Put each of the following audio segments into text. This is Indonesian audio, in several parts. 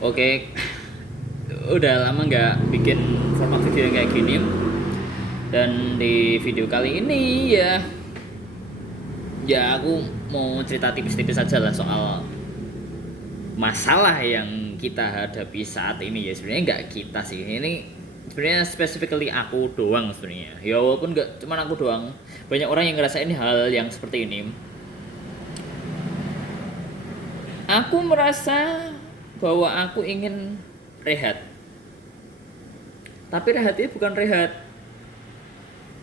Oke, udah lama nggak bikin format video yang kayak gini. Dan di video kali ini ya aku mau cerita tipis-tipis aja lah soal masalah yang kita hadapi saat ini. Ya sebenarnya nggak kita sih, ini sebenarnya specifically aku doang sebenarnya. Ya walaupun nggak cuman aku doang, banyak orang yang ngerasain hal yang seperti ini. Aku merasa bahwa aku ingin rehat, tapi rehatnya bukan rehat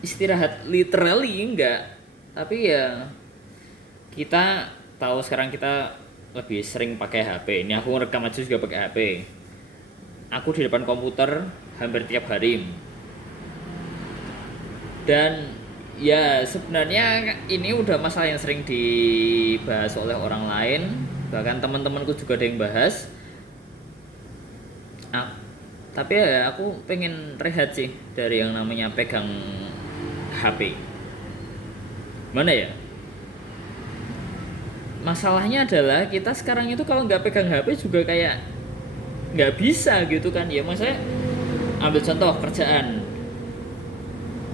istirahat literally, enggak. Tapi ya kita tahu sekarang kita lebih sering pakai HP. Ini aku rekam aja juga pakai HP. Aku di depan komputer hampir tiap hari. Dan ya sebenarnya ini udah masalah yang sering dibahas oleh orang lain. Bahkan teman-temanku juga ada yang bahas. Ah, tapi ya aku pengen rehat sih dari yang namanya pegang HP. Mana ya? Masalahnya adalah kita sekarang itu kalau nggak pegang HP juga kayak nggak bisa gitu kan ya. Maksudnya ambil contoh kerjaan.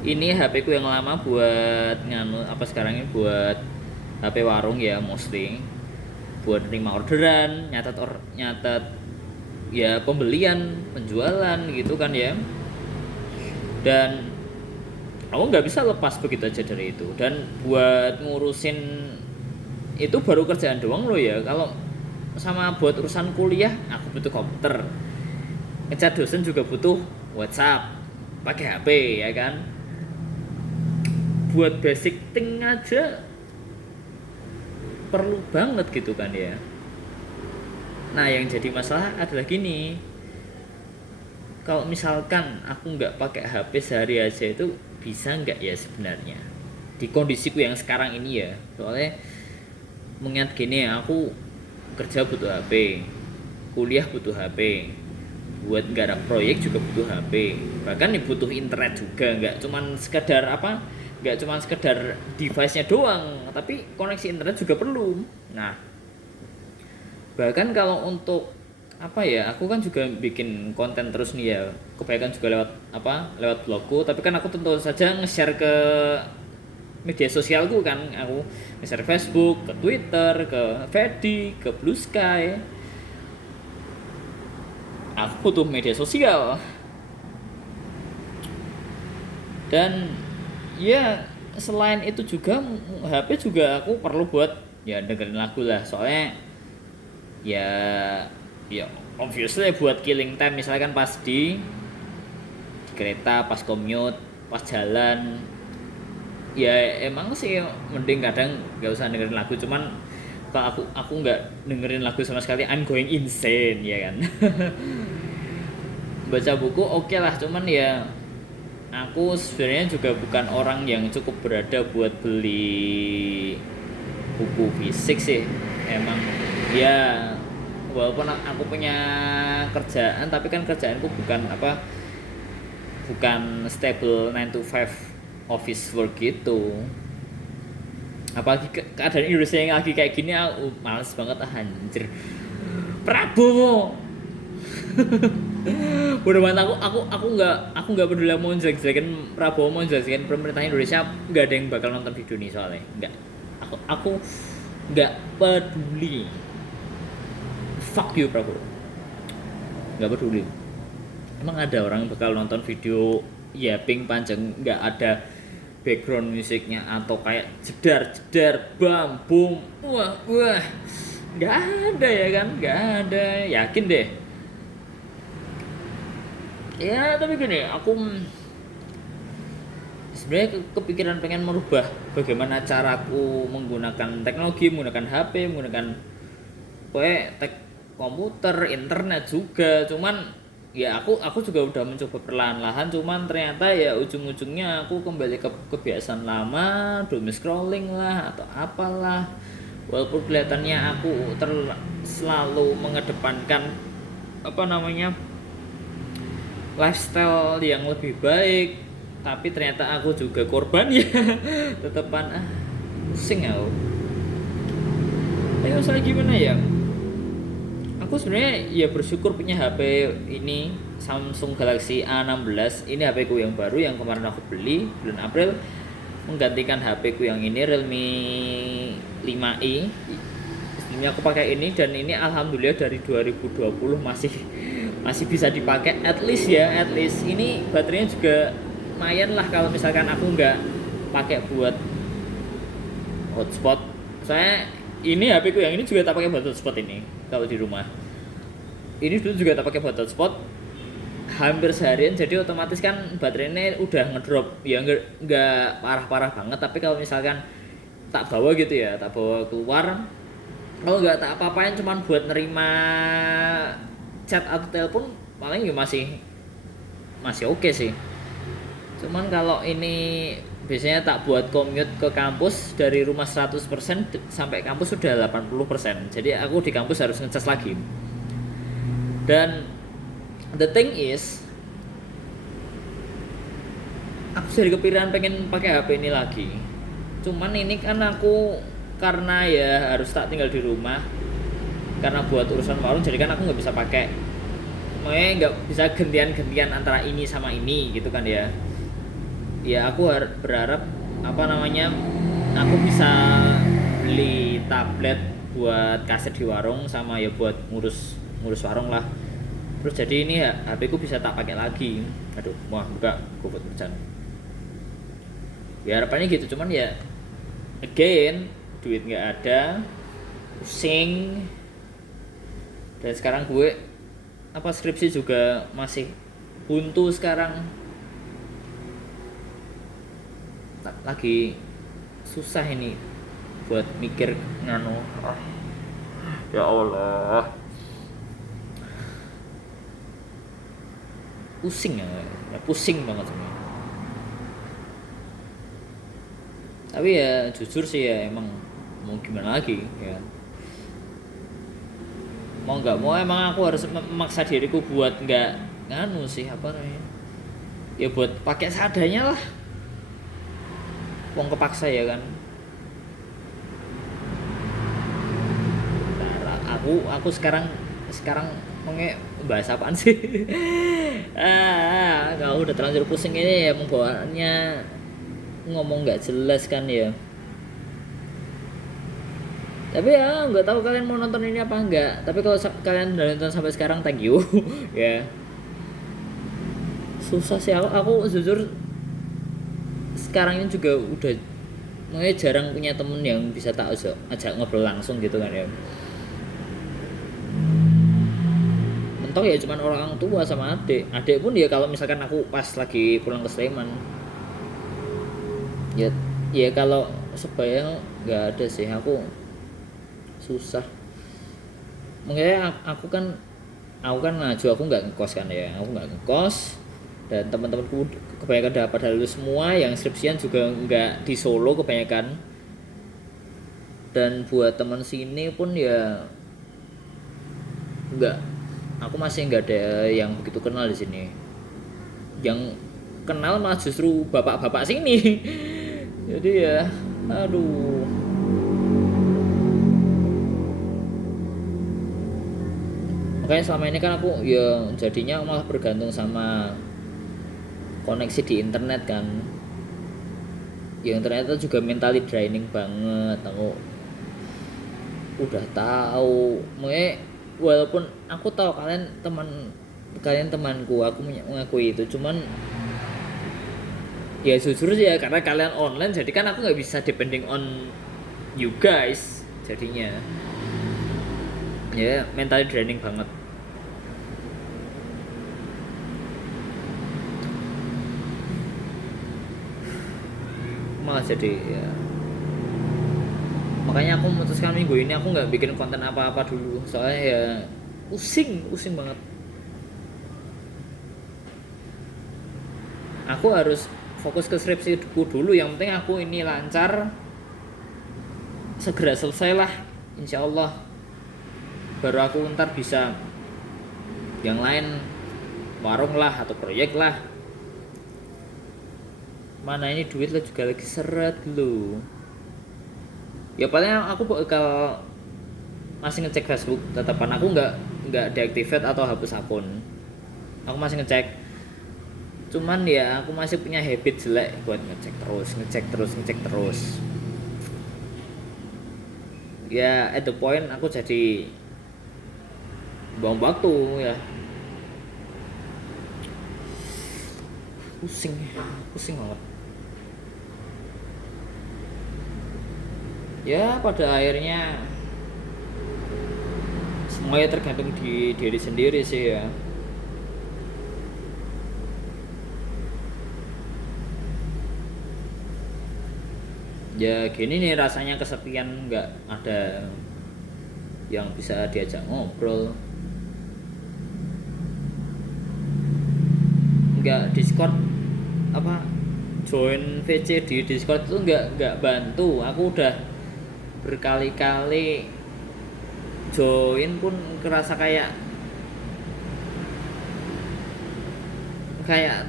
Ini HP ku yang lama buat nganu apa sekarang ini buat HP warung ya mostly. Buat nerima orderan, nyatet ya pembelian, penjualan gitu kan ya. Dan aku nggak bisa lepas begitu aja dari itu. Dan buat ngurusin itu baru kerjaan doang loh ya. Kalau sama buat urusan kuliah aku butuh komputer, ngecat dosen juga butuh WhatsApp, pakai HP ya kan. Buat basic thing aja perlu banget gitu kan ya. Nah yang jadi masalah adalah gini, kalau misalkan aku nggak pakai HP sehari aja itu bisa nggak ya sebenarnya di kondisiku yang sekarang ini ya. Soalnya mengingat gini, aku kerja butuh HP, kuliah butuh HP, buat garap proyek juga butuh HP, bahkan nih butuh internet juga, nggak cuman sekedar device-nya doang, tapi koneksi internet juga perlu. Nah bahkan kalau untuk apa ya, aku kan juga bikin konten terus nih ya, kebanyakan juga lewat blogku, tapi kan aku tentu saja nge-share ke media sosialku kan. Aku nge-share Facebook, ke Twitter, ke Fedi, ke Blue Sky. Aku butuh media sosial. Dan ya selain itu juga HP juga aku perlu buat ya dengerin lagu lah. Soalnya ya ya obviously buat killing time, misalkan pas di kereta, pas commute, pas jalan, ya emang sih mending kadang nggak usah dengerin lagu. Cuman kalau aku nggak dengerin lagu sama sekali, I'm going insane ya kan. Baca buku oke lah, cuman ya aku sebenarnya juga bukan orang yang cukup berada buat beli buku fisik sih. Emang ya walaupun aku punya kerjaan, tapi kan kerjaanku bukan stable 9 to 5 office work gitu. Apalagi keadaan Indonesia yang lagi kayak gini, aku males banget anjir. Prabowo. Bodoh banget. Aku nggak peduli mau jelek-jelekin Prabowo, mau jelekin pemerintah Indonesia, nggak ada yang bakal nonton video ini soalnya. Nggak. Aku nggak peduli. Fuck you Prabowo. Nggak peduli. Emang ada orang bakal nonton video yapping panjang nggak ada background musiknya, atau kayak jedar bam boom wah nggak ada ya kan, nggak ada, yakin deh ya. Tapi gini, aku sebenarnya kepikiran pengen merubah bagaimana caraku menggunakan teknologi, menggunakan HP, menggunakan komputer, internet juga. Cuman ya aku juga udah mencoba perlahan-lahan, cuman ternyata ya ujung-ujungnya aku kembali ke kebiasaan lama, doom scrolling lah atau apalah. Walaupun kelihatannya aku selalu mengedepankan lifestyle yang lebih baik, tapi ternyata aku juga korban ya. Tetepan pusing aku. Ayo saya gimana ya, aku sebenarnya ya bersyukur punya HP ini Samsung Galaxy A16. Ini HP ku yang baru yang kemarin aku beli bulan April, menggantikan HP ku yang ini Realme 5i. Ini aku pakai ini dan ini alhamdulillah dari 2020 masih bisa dipakai at least ya, at least. Ini baterainya juga lumayan lah kalau misalkan aku nggak pakai buat hotspot. Saya ini HP ku yang ini juga tak pakai buat hotspot ini kalau di rumah. Ini dulu juga tak pakai buat hotspot hampir seharian, jadi otomatis kan baterainya udah ngedrop ya, nggak parah-parah banget, tapi kalau misalkan tak bawa gitu ya, tak bawa keluar, kalau nggak tak apa-apain cuman buat nerima chat atau telepon paling ya masih oke sih. Cuman kalau ini biasanya tak buat commute ke kampus dari rumah 100% sampai kampus sudah 80%. Jadi aku di kampus harus ngecas lagi. Dan the thing is, aku jadi kepikiran pengen pakai HP ini lagi. Cuman ini kan aku karena ya harus tak tinggal di rumah karena buat urusan warung, jadi kan aku nggak bisa pakai, makanya nggak bisa gantian antara ini sama ini gitu kan ya. Ya aku berharap aku bisa beli tablet buat kaset di warung sama ya buat ngurus warung lah. Terus jadi ini ya HP ku bisa tak pakai lagi. Aduh, buka GoFood bercanda. Ya harapannya gitu, cuman ya again duit nggak ada, pusing. Dan sekarang gue skripsi juga masih buntu sekarang. Lagi susah ini buat mikir nganu. Ya Allah. Pusing ya pusing banget sebenarnya. Tapi ya jujur sih ya emang mau gimana lagi ya. Mau nggak mau emang aku harus memaksa diriku buat nggak nganu sih apa namanya. Ya buat pakai seadanya lah. Wong kepaksa ya kan. Nah, aku sekarang mau bahas apaan sih? Kalau udah terlanjur pusing ini ya membawaannya ngomong nggak jelas kan ya. Tapi ya nggak tahu kalian mau nonton ini apa enggak. Tapi kalau kalian udah nonton sampai sekarang, thank you. Ya susah sih, aku jujur sekarang ini juga udah mulai jarang punya temen yang bisa tak ajak ngobrol langsung gitu kan ya. Mentok ya cuman orang tua sama adik pun ya kalau misalkan aku pas lagi pulang ke Sleman ya kalau sebaya nggak ada sih, aku susah. Makanya aku kan ngaju, aku nggak ngekos kan ya, aku nggak ngekos. Dan teman-temanku kebanyakan udah pada lulus semua, yang skripsian juga nggak di Solo kebanyakan. Dan buat teman sini pun ya nggak, aku masih nggak ada yang begitu kenal di sini. Yang kenal malah justru bapak-bapak sini. Jadi ya aduh. Makanya selama ini kan aku ya jadinya malah bergantung sama koneksi di internet kan. Yang ternyata juga mentally draining banget. Aku udah tahu, makanya walaupun aku tahu kalian temanku, aku mengakui itu, cuman ya jujur sih ya karena kalian online, jadi kan aku nggak bisa depending on you guys, jadinya ya mentally draining banget. Malah jadi ya makanya aku memutuskan minggu ini aku nggak bikin konten apa-apa dulu, soalnya ya pusing banget. Aku harus fokus ke skripsiku dulu, yang penting aku ini lancar, segera selesai lah insya Allah, baru aku ntar bisa yang lain, warung lah atau proyek lah. Mana ini duit lah juga lagi seret lu. Ya paling aku bakal masih ngecek Facebook tetapan, aku nggak nggak deactivate atau hapus akun, aku masih ngecek. Cuman ya aku masih punya habit jelek buat ngecek terus. Ya at the point aku jadi buang waktu ya. Pusing banget. Ya pada akhirnya semuanya tergantung di diri sendiri sih ya. Ya gini nih rasanya kesepian, nggak ada yang bisa diajak ngobrol, nggak Discord apa join VC di Discord itu nggak bantu. Aku udah berkali-kali join pun kerasa kayak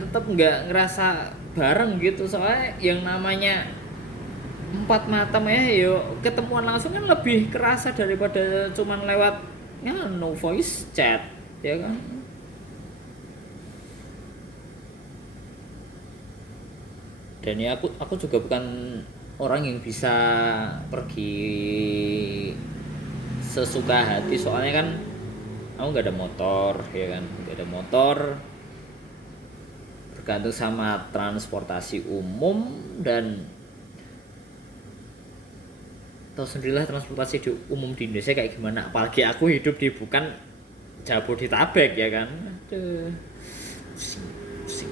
tetap nggak ngerasa bareng gitu, soalnya yang namanya empat mata ya yo ketemuan langsung kan lebih kerasa daripada cuman lewat ya no voice chat ya kan. Dan ya aku juga bukan orang yang bisa pergi sesuka hati, soalnya kan aku nggak ada motor ya kan, nggak ada motor, bergantung sama transportasi umum. Dan tahu sendirilah transportasi umum di Indonesia kayak gimana, apalagi aku hidup di bukan Jabodetabek ya kan. Aduh, pusing.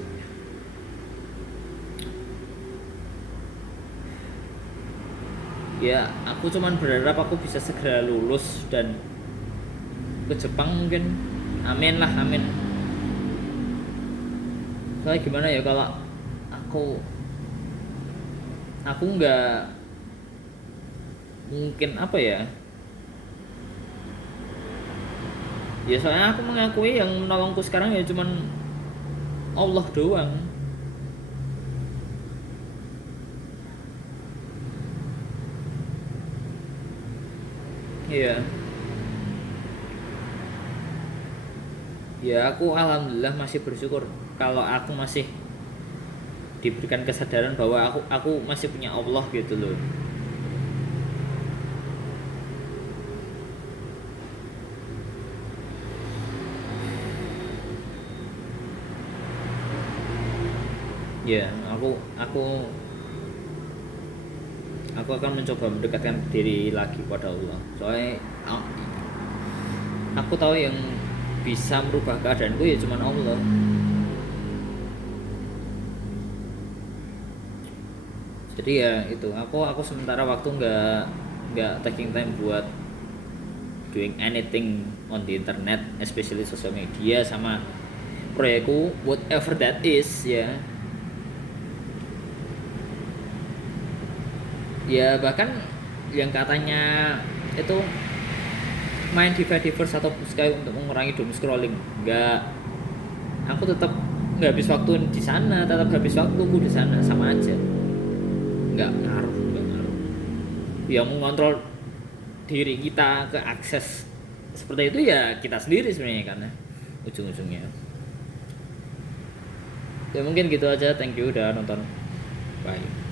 Ya aku cuman berharap aku bisa segera lulus dan ke Jepang mungkin. Amin lah, amin. Soalnya gimana ya, kalau aku nggak mungkin apa ya, ya soalnya aku mengakui yang menolongku sekarang ya cuman Allah doang. Iya. Ya aku alhamdulillah masih bersyukur kalau aku masih diberikan kesadaran bahwa aku masih punya Allah gitu loh. Ya aku akan mencoba mendekatkan diri lagi pada Allah, soalnya aku tahu yang bisa merubah keadaanku ya cuman Allah. Jadi ya itu, aku sementara waktu nggak taking time buat doing anything on the internet, especially social media sama proyekku whatever that is ya. Ya bahkan yang katanya itu main Dividiverse atau Sky untuk mengurangi doom scrolling, nggak, aku tetap nggak habis waktu di sana, tetap habis waktuku di sana, sama aja, nggak ngaruh. Yang mengontrol diri kita ke akses seperti itu ya kita sendiri sebenarnya, karena ujung-ujungnya. Ya mungkin gitu aja, thank you udah nonton, bye.